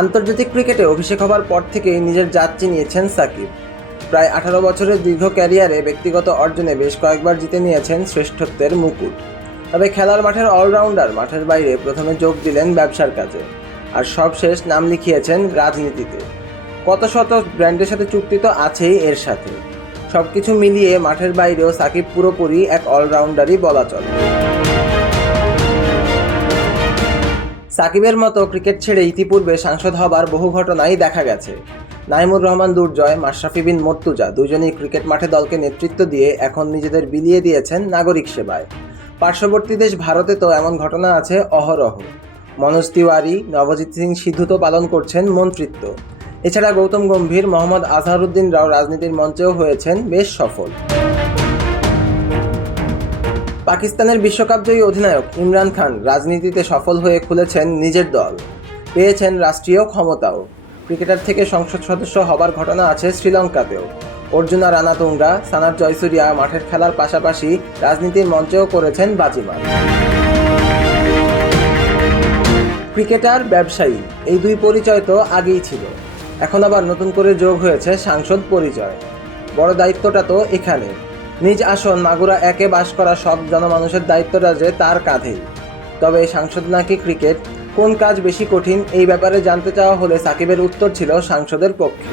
আন্তর্জাতিক ক্রিকেটে অভিষেক হবার পর থেকেই নিজের যাত্রী চিনিয়েছেন সাকিব। প্রায় আঠারো বছরের দীর্ঘ ক্যারিয়ারে ব্যক্তিগত অর্জনে বেশ কয়েকবার জিতে নিয়েছেন শ্রেষ্ঠত্বের মুকুট। তবে খেলার মাঠের অলরাউন্ডার, মাঠের বাইরে প্রথমে যোগ দিলেন ব্যবসার কাজে, আর সবশেষ নাম লিখিয়েছেন রাজনীতিতে। কত শত ব্র্যান্ডের সাথে চুক্তি তো আছেই এর সাথে। সবকিছু মিলিয়ে মাঠের বাইরেও সাকিব পুরোপুরি এক অলরাউন্ডারই বলা চলে। সাকিবের মতো ক্রিকেট ছেড়ে ইতিপূর্বে সাংসদ হবার বহু ঘটনাই দেখা গেছে। নাইমুর রহমান দুর্জয়, মাশরাফি বিন মর্তুজা দুজনেই ক্রিকেট মাঠে দলকে নেতৃত্ব দিয়ে এখন নিজেদের বিলিয়ে দিয়েছেন নাগরিক সেবায়। পার্শ্ববর্তী দেশ ভারতে তো এমন ঘটনা আছে অহরহ। মনোজ তিওয়ারি, নবজিৎ সিং সিদ্ধু তো পালন করছেন মন্ত্রিত্ব। এছাড়া গৌতম গম্ভীর, মোহাম্মদ আজহারউদ্দিন রাও রাজনীতির মঞ্চেও হয়েছেন বেশ সফল। পাকিস্তানের বিশ্বকাপজয়ী অধিনায়ক ইমরান খান রাজনীতিতে সফল হয়ে খুলেছেন নিজের দল। পেয়েছেন রাষ্ট্রীয় ক্ষমতাও। ক্রিকেটার থেকে সংসদ সদস্য হবার ঘটনা আছে শ্রীলঙ্কাতেও। অর্জুনা রানা রানাতুঙ্গা সানার জয়সুরিয়া মাঠের খেলার পাশাপাশি রাজনীতির মঞ্চেও করেছেন বাজিমাত। ক্রিকেটার, ব্যবসায়ী, এই দুই পরিচয় তো আগেই ছিল। এখন আবার নতুন করে যোগ হয়েছে সাংসদ পরিচয়। বড় দায়িত্বটা তো এখানে। নিজ আসন মাগুরা একে বাস করা সব জনমানুষের দায়িত্বটা যে তার কাঁধেই তবে সাংসদ নাকি ক্রিকেট? কোন কাজ বেশি কঠিন? এই ব্যাপারে জানতে চাওয়া হলে সাকিবের উত্তর ছিল সাংসদের পক্ষে।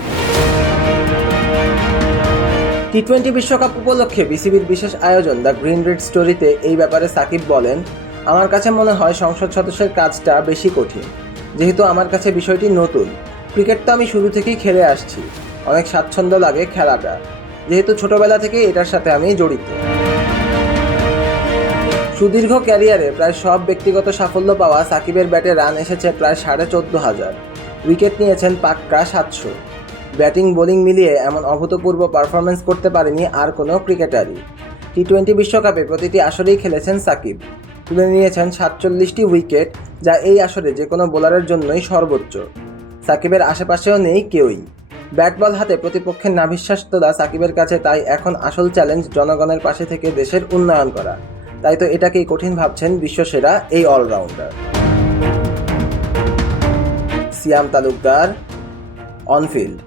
টি টোয়েন্টি বিশ্বকাপ উপলক্ষে বিসিবির বিশেষ আয়োজন দ্য গ্রিন রেড স্টোরিতে এই ব্যাপারে সাকিব বলেন, আমার কাছে মনে হয় সংসদ সদস্যের কাজটা বেশি কঠিন। যেহেতু আমার কাছে বিষয়টি নতুন। ক্রিকেট তো আমি শুরু থেকেই খেলে আসছি। অনেক স্বাচ্ছন্দ্য লাগে খেলাটা। যেহেতু ছোটবেলা থেকে এটার সাথে আমি জড়িত। সুদীর্ঘ ক্যারিয়ারে প্রায় সব ব্যক্তিগত সাফল্য পাওয়া সাকিবের ব্যাটে রান এসেছে প্রায় সাড়ে চোদ্দ হাজার। উইকেট নিয়েছেন পাক্কা সাতশো। ব্যাটিং, বোলিং মিলিয়ে এমন অভূতপূর্ব পারফরমেন্স করতে পারেনি আর কোনো ক্রিকেটারই। টি টোয়েন্টি বিশ্বকাপে প্রতিটি আসরেই খেলেছেন সাকিব। তুলে নিয়েছেন সাতচল্লিশটি উইকেট, যা এই আসরে যে কোনো বোলারের জন্যই সর্বোচ্চ। সাকিবের আশেপাশেও নেই কেউই। ব্যাট বল হাতে প্রতিপক্ষের নাভিশ্বাস তোলা সাকিবের কাছে, তাই এখন আসল চ্যালেঞ্জ জনগণের পাশে থেকে দেশের উন্নয়ন করা। তাই তো এটাকেই কঠিন ভাবছেন বিশ্বসেরা এই অলরাউন্ডার। সিয়াম তালুকদার, অনফিল্ড।